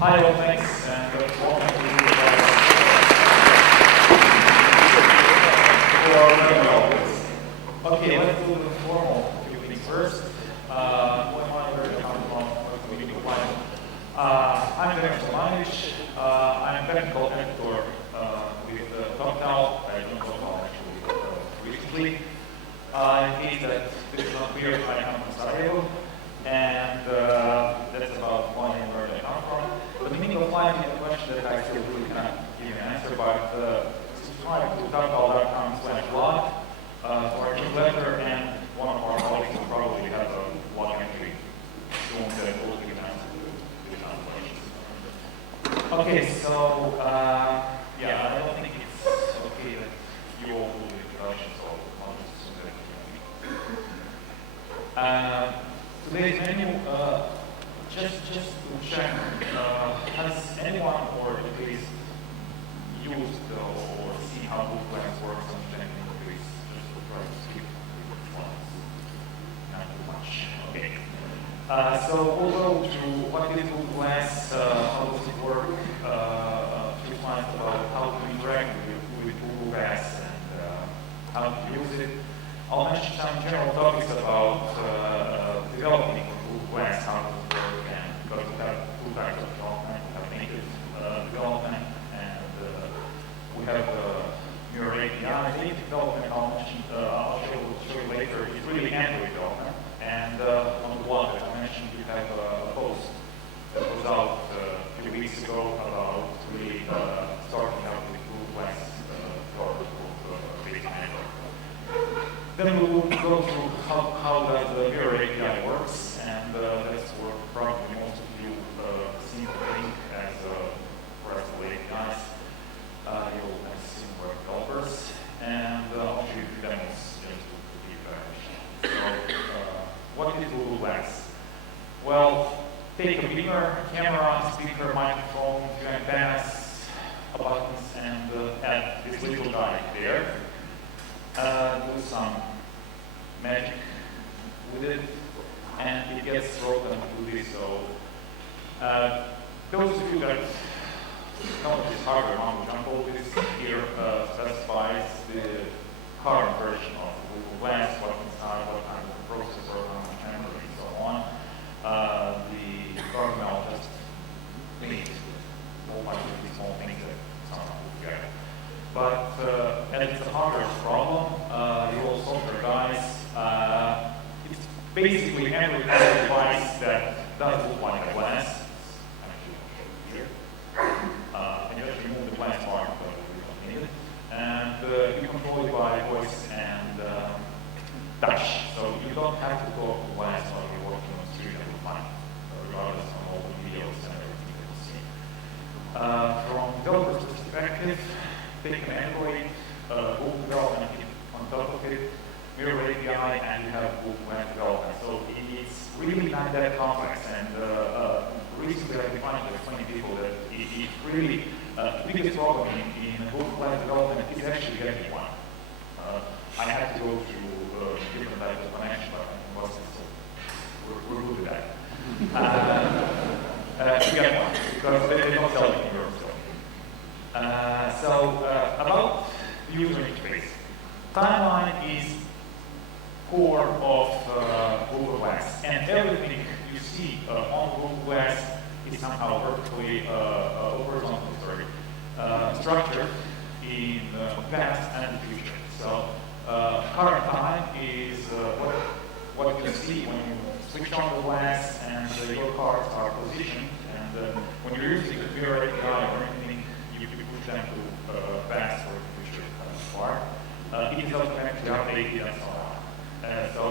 Hi all, thanks, and welcome to our webinar. Okay, let's do the formal few things first. Who am I, where do I come from, what's the meeting plan? I'm Demir Selmanović. I'm a technical editor with Total. I joined Total actually recently. In case that this is not clear, I come from Sarajevo, and that's about why and where I come from. But the meaning of life is a question that I still really cannot give you an answer, but subscribe to total.com/blog for our newsletter, and one of our colleagues will probably have a blog entry soon that will give an answer to these kind of questions. Okay, so yeah, I don't think it's okay that you all do the introduction, so I'll just assume that today's menu, just to check, has anyone or at least used or seen how Google Plans works on technical degrees? Just to try to skip slides. Not too much. Okay. So we'll go to what is Google Plans, how does it work, a few slides about how to interact with Google Plans and how to use it. I'll mention some general topics about developing Google Plans, how does it work, and because we have two types of development. We have native development, and we have Mirror API. Native development, I'll show you later, is really Android development. And on the blog that I mentioned, we have a post that was out a few weeks ago about really starting out with Google Plans for basic Android. Then we'll go through how does the Mirror API works, and that's where probably most of you see the link as RESTful APIs. You'll assume we're developers, and I'll show you demos just to be fair. So, what is Google Plans? Well, take a beamer, camera, speaker, microphone, few antennas, buttons, and add this little guy there. Do some magic with it, and it gets broken to this. So those of you that know this hardware mumbo jumbo, this here specifies the current version of Google Plans, what inside, what kind of processor, how much memory, and so on. The kernel just needs a whole bunch of these small things that somehow put together. But as it's a hardware problem, the old software guys, it's basically every device that does look like a Plans. Actually, here. And you just remove the Plans part because we don't need it. And you control it by voice and touch. So you don't have to go to Plans while you're working on the street and you'll find, regardless of all the videos and everything that you see. From developer's perspective, take an Android, Google development on top of it, Mirror API, and you have Google Plans development. So it's really not that complex. And recently I've been trying to explain to people that it really, the biggest problem in Google Plans development is actually getting one. I had to go through different types of connection, but I wasn't, so we're good at that. To get one, because they don't sell it in Europe. About the user interface. Timeline is core of Google Plans, and everything you see on Google Plans is somehow vertically, horizontally, structured in the past and the future. So current time is what you see when you switch on the Plans and your cards are positioned, and when you're using the Mirror API or anything, you push them to past or future part. It is automatically updated and so on. So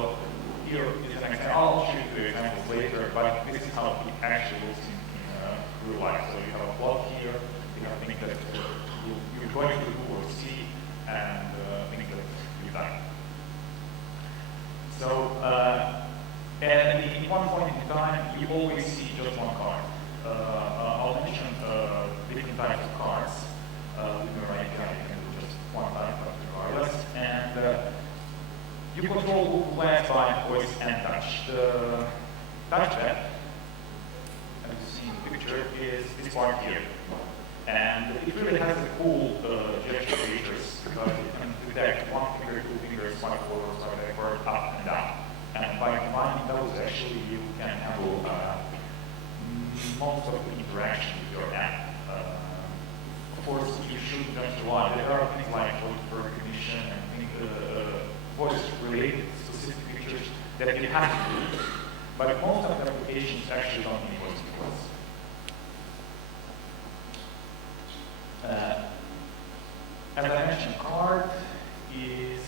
here is an example. I'll show you the examples later, but this is how it actually looks in real life. So you have a plot here, you have things that you're going to do or see, and things that you've done. So at one point in time, you always see just one card. I'll mention different types of cards. With your API, you can do just one type of regardless. And you control Google Plans by voice and touch. The touchpad, as you see in the picture, feature is this part here. And it really has a cool gesture features because it can detect one finger, two fingers, swipe forward, swipe backward, up and down. And by combining those, actually, you can handle most of the interaction with your app. Of course, you shouldn't just rely. There are things like voice recognition and voice-related specific features that you have to do, but most of the applications actually don't need voice tools. As I mentioned, card is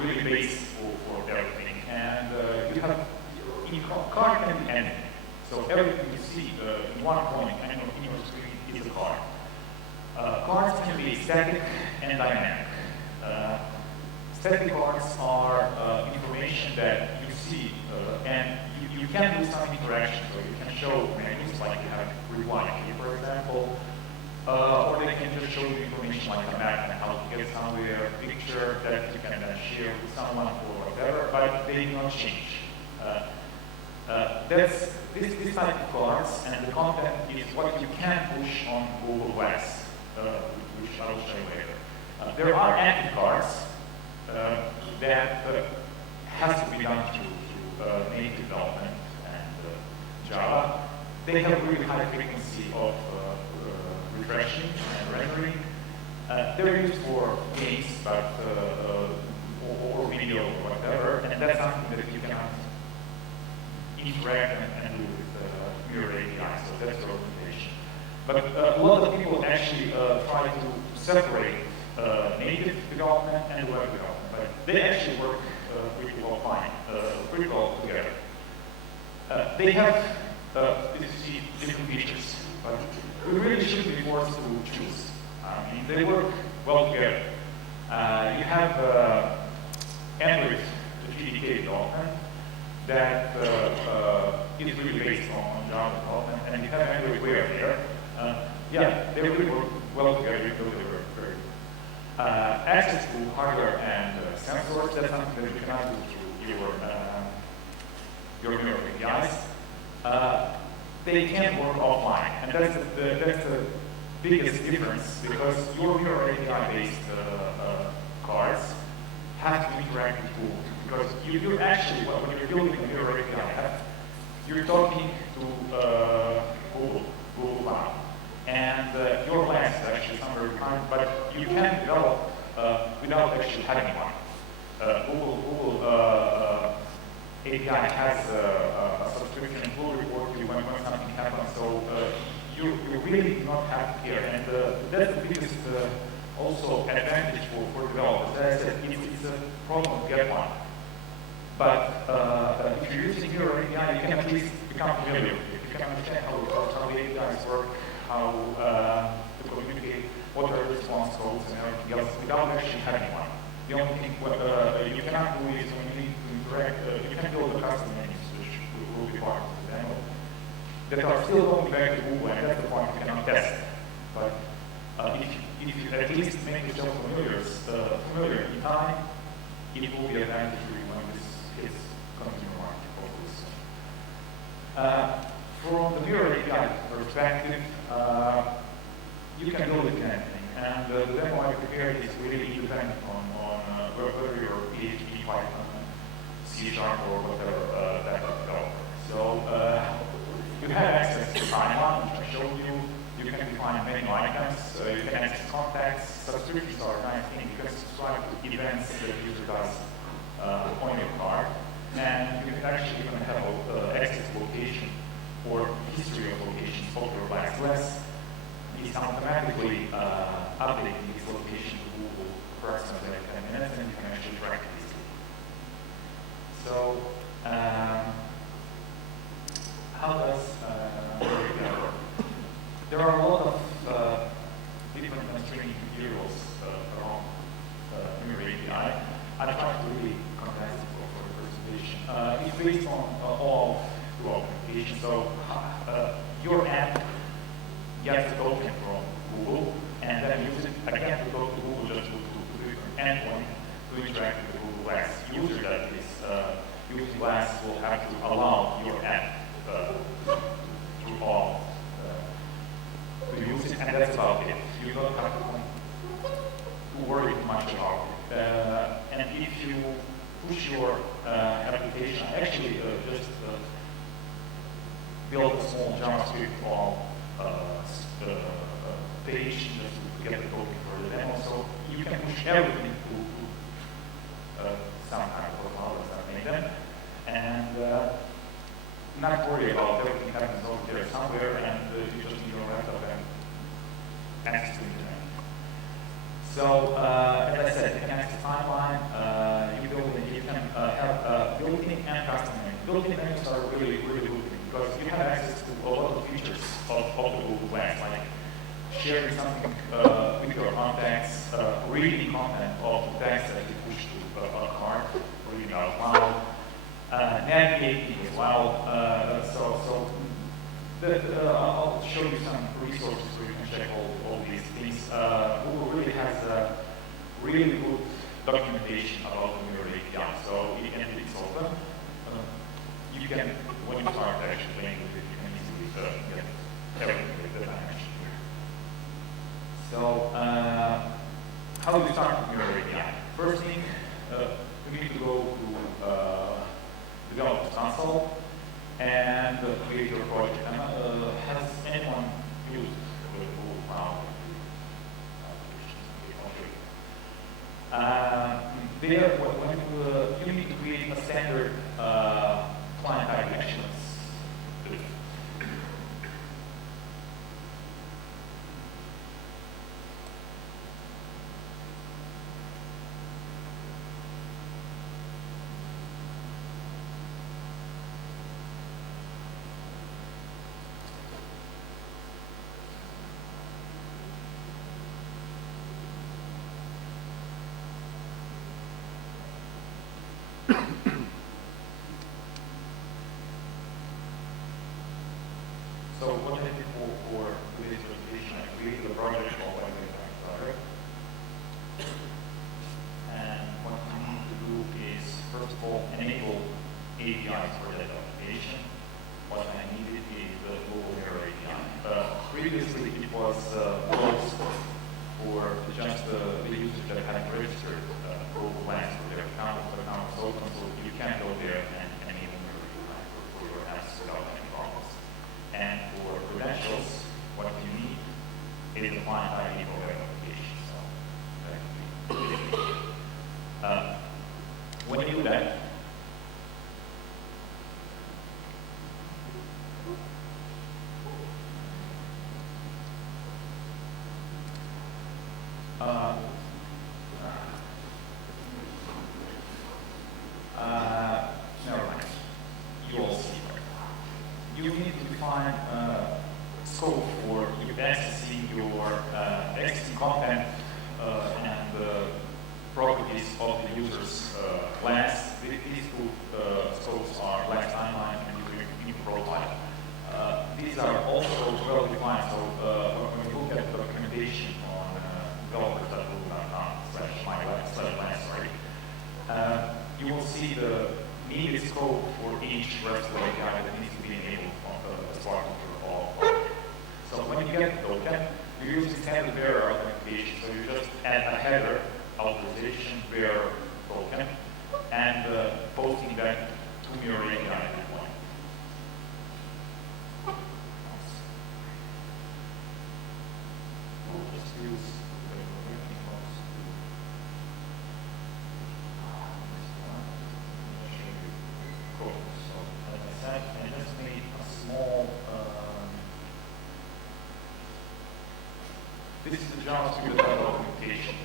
really basic for everything, and you have card can be anything. So everything you see in one point and in your screen is a card. Cards can be static and dynamic. Static cards are information that you see, and you can do some interaction. So you can show menus like you have rewind here, for example. Or they can just show you information like a map and how to get somewhere, a picture that you can then share with someone or whatever, but they do not change. That's this type of cards, and the content is what you can push on Google Glass, which I will show you later. There are active cards that has to be done through native development and Java. They have a really high frequency of refreshing and rendering. They're used for games, but or video or whatever, and that's something that you cannot interact and do with Mirror API, so that's your limitation. But a lot of people actually try to separate native development and web development, but they actually work pretty well fine, pretty well together. They have different features, but we really should be forced to choose. I mean, they work well together. You have Android GDK development that is really based on Java development, and you have Android Wear here. Yeah, they really work well together, even though they work very good. Access to hardware and sensors, that's something that you cannot do through your Mirror APIs. They can work offline, and that's the biggest difference, because your Mirror API-based cards have to interact with Google. Because you're actually, when you're building a Mirror API, you're talking to Google Cloud. And your Glass is actually somewhere behind, but you can develop without actually having one. Google API has a subscription and will report you when something happens, so you really do not have to care. And that's the biggest also advantage for developers. As I said, it's a problem to get one. But if you're using your API, you can at least become familiar with it. You can understand how the APIs work, how to communicate, what are the response codes and everything else without actually having one. The only thing you cannot do is when you need to interact, you can build the custom menus, which will be part of the demo, that are still going back to Google, and that's the point you cannot test. But if you at least make yourself familiar in time, it will be advantage for you when this is coming to the market, hopefully. From the Mirror API perspective, you can build it in anything. And the demo I prepared is really independent on whether you're PHP, Python, C# or whatever type of developer. So you have access to timeline, which I showed you. You can define menu items. You can access contacts. Subscriptions are a nice thing. You can subscribe to events that the user does on your card. And you can actually even have access to location or history of locations of your Glass. It's automatically updating this location to Google approximately every 10 minutes, and you can actually track it easily. So, how does API work? There are a lot of different constraining materials around Demir API. I tried to really condense it for the presentation. It's based on all applications. So, your app gets a token from Google, and then use it again to go to Google just to different endpoint to interact with the Google Glass. User that is using Glass will have to allow your app through all build a small JavaScript page just to get the token for the demo. So you can push everything to some kind of cloud that made them, and not worry about everything happens over there somewhere, and you just need your laptop and access to the internet. So, as I said, you can access timeline, you can have built-in and custom menus. Built-in menus are really, really good because you have access to a lot of features of the Google Glass, like sharing something with your contacts, reading content of the text that you push to a card, reading out loud, navigating as well. I'll show you some resources where you can check all these things. Google really has a really good documentation about the Demir API, so it's open. You can, when you start actually playing with it, you can easily get everything that I mentioned here. So, how do we start with Demir API? First thing, we need to go to Developer's Console and create your project. And has anyone used the Google Cloud applications? There, when you need to create a standard client actions. So what I did for this presentation, I created a project called project. And what we need to do is, first of all, enable APIs for that application. What I needed is the Google Mirror API. Previously, it was closed for just the users that had registered Google Glass for their account. So now it's open, so you can go there and enable Mirror API for your apps without any problems. And for credentials, what you need is a client ID for web application. So, when you do that, never mind. You will see. You need to define scope for you accessing your existing content and properties of the user's class. These two scopes are class timeline and user profile. These are also well defined. So when you look at the documentation on developers.google.com/my/class, you will see the needed scope for each RESTful API that needs to be enabled as part of your all. So when you get the token, you're using standard bearer authentication. So you just add a header, authorization, bearer, token, and posting that to your API endpoint. We'll just use the so as I said, I just made a small, this is the JavaScript documentation.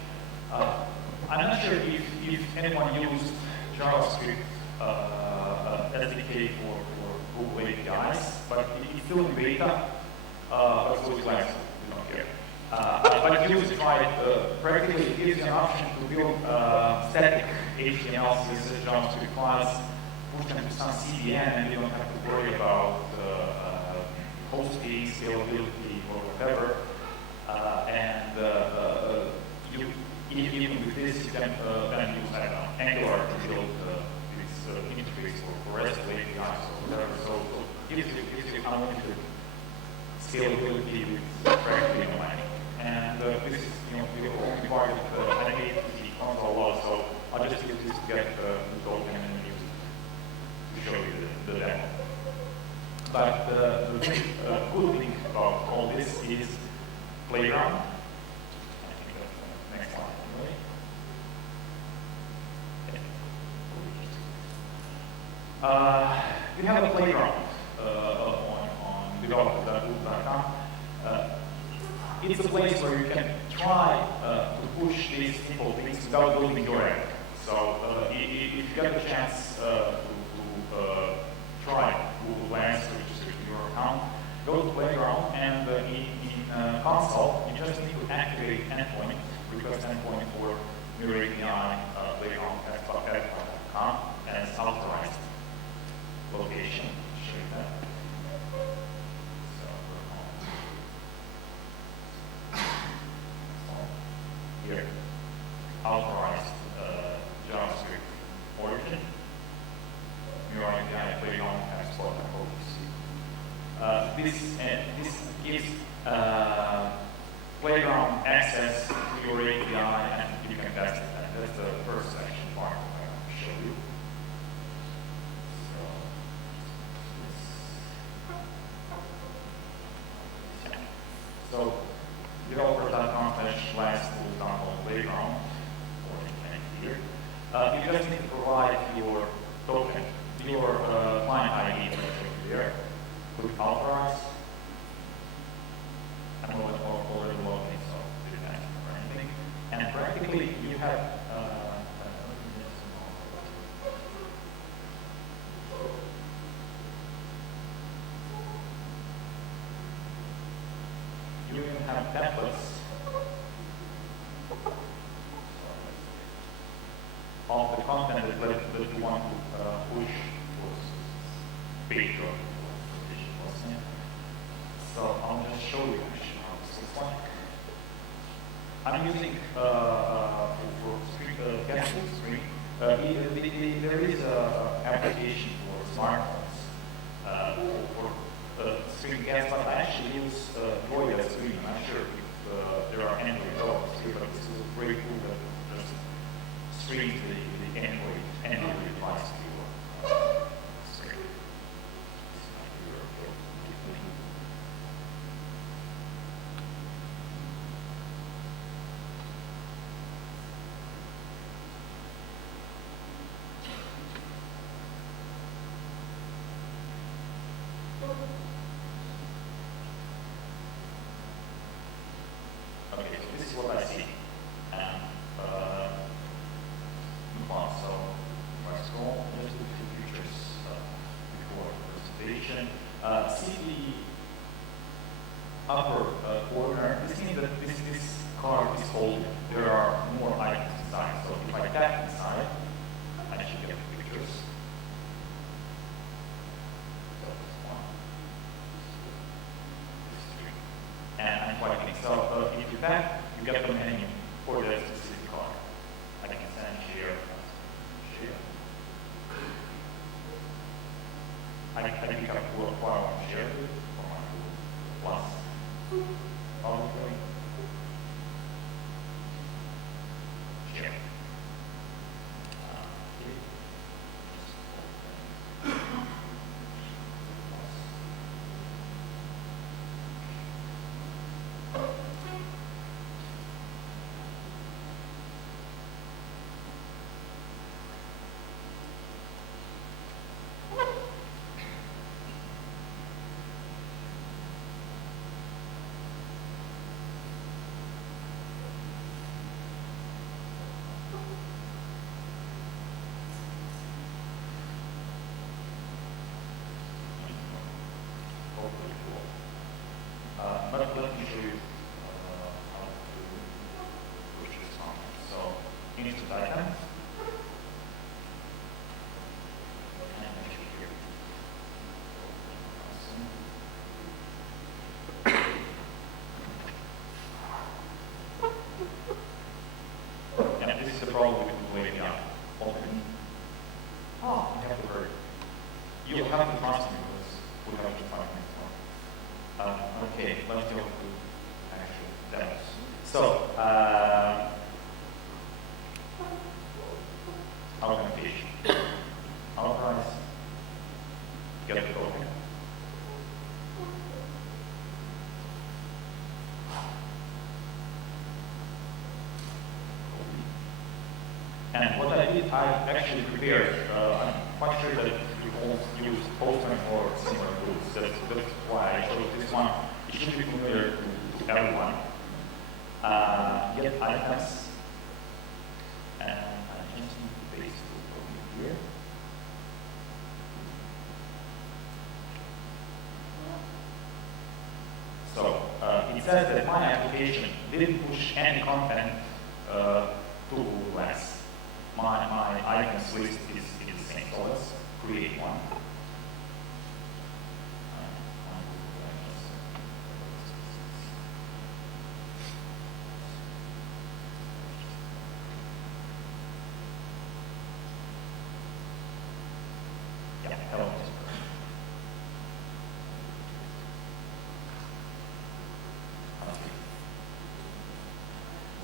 I'm not sure if anyone used JavaScript SDK for Google APIs, but it's still in beta, but it's always live, so we don't care. But if you try it, practically it gives you an option to build static HTML, CSS, JavaScript files, push them to some CDN, and you don't have to worry about hosting, scalability, or whatever. Even with this, you can then use Angular to build this interface for RESTful APIs or whatever. So it gives you unlimited scalability with practically no money. And this is the only part of I made the console law, so I'll just use this to get the token and use it to show you the demo. But the good thing about all this is playground. I think that's the next slide. Anyway. We have a playground on developer.google.com. It's a place where you can try to push these simple things without building your app. So if you get a chance to try Google Lens to register your account, go to Playground, and in console, you just need to activate endpoint, request endpoint for your API playground.com, and it's authorized location. Show you that. So here, authorized JavaScript origin. Your API playground export and this gives playground access to your API, and you can test it. And that's the first section part I'm going to show you. So developer.com/last-playground, or here. You just need to provide your token, your client ID there. Click authorize. I'm already logged in, so do that or anything. And practically, you have you even have templates of the content that you want to push towards page or position. So I'll just show you actually how this looks like. I'm using for screen capture screen. There is an application for smartphones for screen cast, but I actually use Void as screen. I'm not sure if there are Android developers here, but this is a great tool that just streams the Android device to your screen. Okay, so this is what I see. And so if I scroll, just look at the features before the presentation. See the upper corner. This means that this card is folded. There are more items inside. So if I tap inside, I should get the pictures. So this one. This three. And I'm clicking. So if you tap, you get the menu for the specific card. I can send share. I pick up what I want to share for my plus. Probably. Share. But let me show you how to push this on. So, instant items. And actually here. And this is the problem with the way down. Open. Oh, you have to hurry. You have to trust me because we have to 5 minutes more. Okay, let's go to actual demos. So, authentication. Authorize, get the token. I actually prepared, I'm quite sure that you all use Postman or similar tools. That's why I chose this one. It should be familiar to everyone. Get items, and I just need to paste it over here. So it says that my application didn't push any content to class. My items list is the same. So let's create one. Yeah, hello.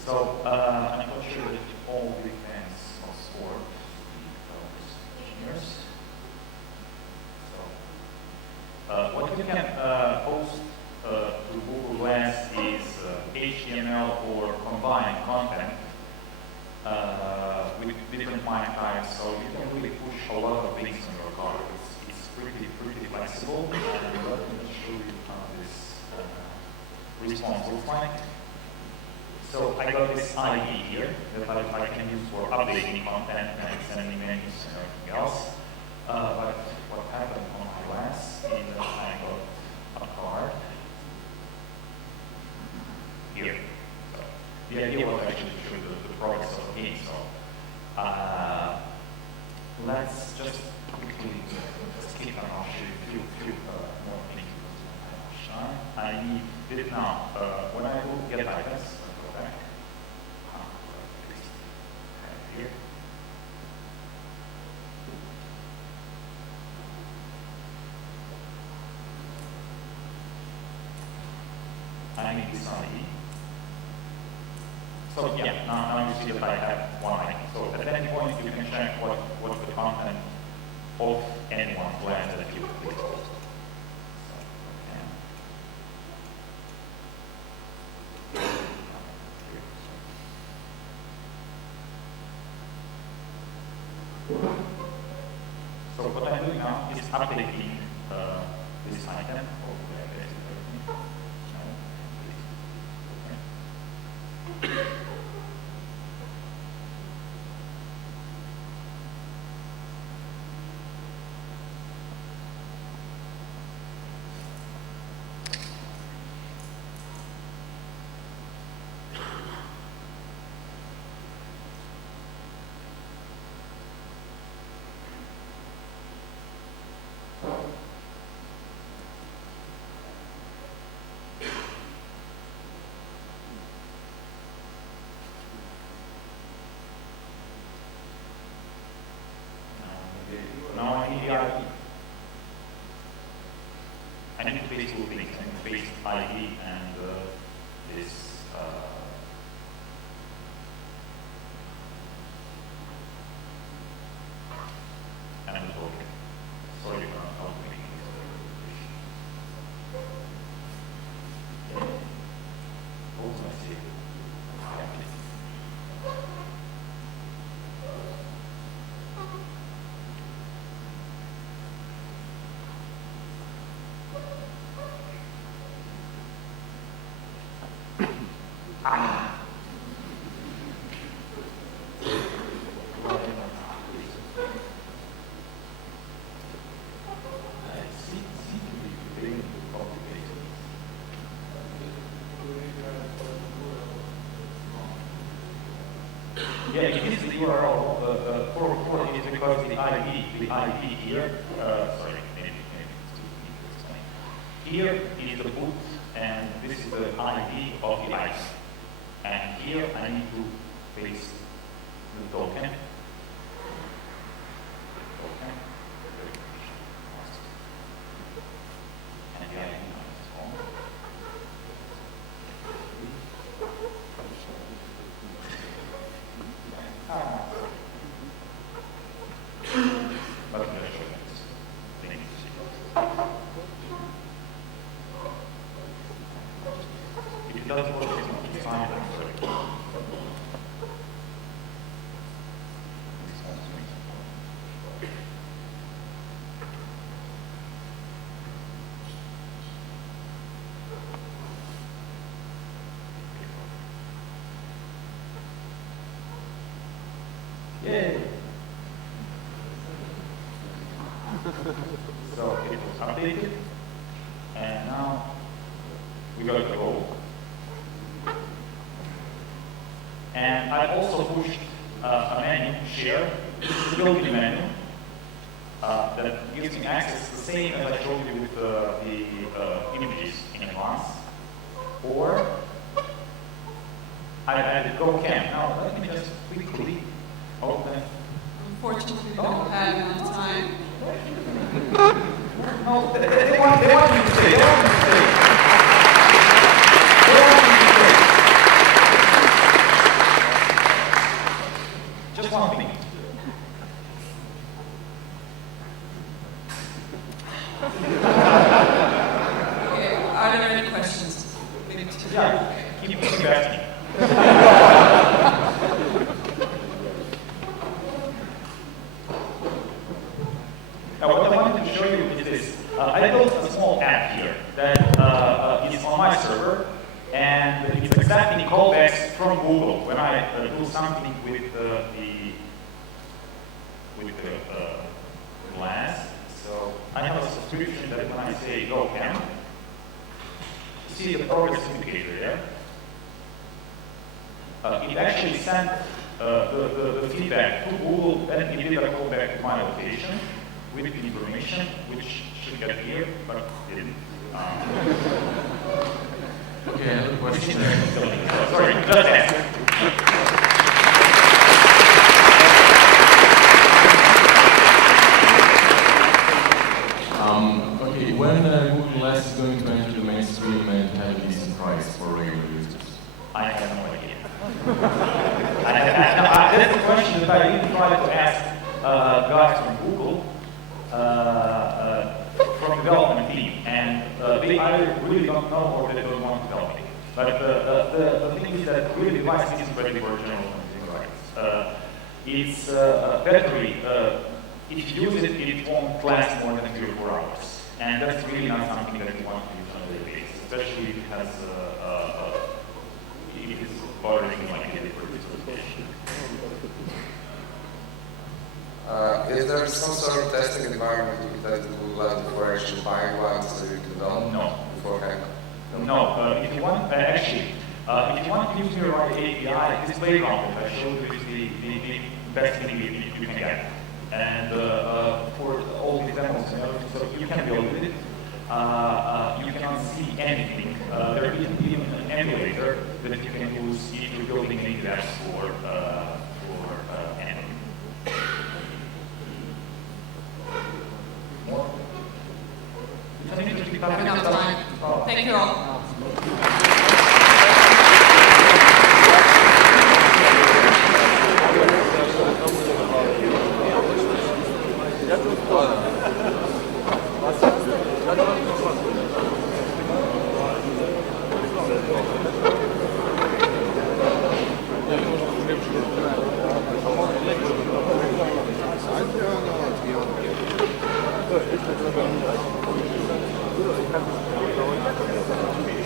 So I'm not sure that all the things are stored the engineers. So what you can post to Google Glass is HTML or combined content with different MIME types. So you can really push a lot of things on your card. It's pretty flexible. And let me show you how this response looks like. So I got this ID here that I can use for updating content and sending menus and everything else. But what happened on my glass is that I got a card here. So the idea was actually to show the progress of the game. So let's just quickly skip and I'll show you a few more things. I need it now. When I will get items, back. Here. I need this ID. So yeah, now you see that I have one ID. So at any point you can check what the content of anyone glance that you click. So what I'm doing now is updating this item. Now I need the ID. I need to paste two things. I need to paste ID and this and the token. Sorry for not calculating this. Also, I see. Yeah, it is the URL for is because the ID here, sorry, maybe it's too deep to explain. Here is the boot, and this is the ID of the item. And here I need to paste the token. And the ID now is home. But I'm going to show you this thing. If it doesn't work, it's fine. I'm sorry. you got the goal. And I also pushed a menu, share, which is a built-in menu that gives me access the same as I showed you with the images in advance. Or I added Go Cam. Now let me just quickly open. Unfortunately, we don't have enough time. No, they want me to stay. They want me to stay. They want me to stay. Just one thing. Okay, are there any questions? Yeah, keep asking. Now, what I wanted to show you is this. I built a small app here that is on my server, and it's accepting callbacks from Google when I do something with the glass. So I have a subscription that when I say Go Cam, you see the progress indicator there. It actually sent the feedback to Google, then it did a callback to my location with the information, which should get here, but didn't. Okay, another question. Sorry, just ask. Okay, when Google Glass is going to enter the mainstream and have a decent price for regular users? I have no idea. That's a question that I even tried to ask guys from Google, from the development team, and they either really don't know or they don't want to tell me. But the thing is that really device isn't ready for general consumer rights. It's battery, if you use it, it won't last more than 3 or 4 hours. And that's really not something that you want to use on a daily basis, especially if it has if it's bothering like a for visualization. Is there some sort of testing environment you can test the Google Glass before actually buying one so you can develop beforehand? No. If you want, actually, if you want to use your API, this playground that I showed you is the best thing you can get. And for all these demos and everything, so you can build it. You cannot see anything. There isn't even an emulator that you can use if you're building any apps for Android. More? It's an interesting topic. Enough time. Thank you all. Thank you.